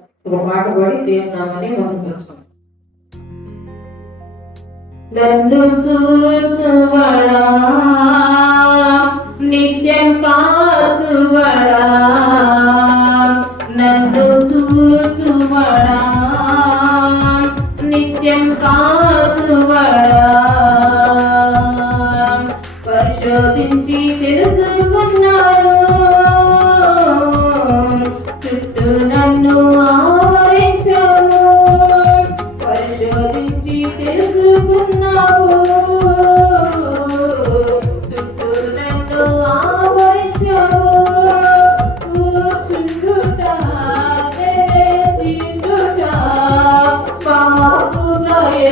ఒక పాట పాడి దేవుని నామాన్ని మహిమపరచుకుందాం నన్ను చూచువడా? నిత్యం కాచువడా? నన్ను చూచువడా? నిత్యం కాచువడా? పరిశోధించి తెలుసుకున్నాను. చుట్టూ నన్ను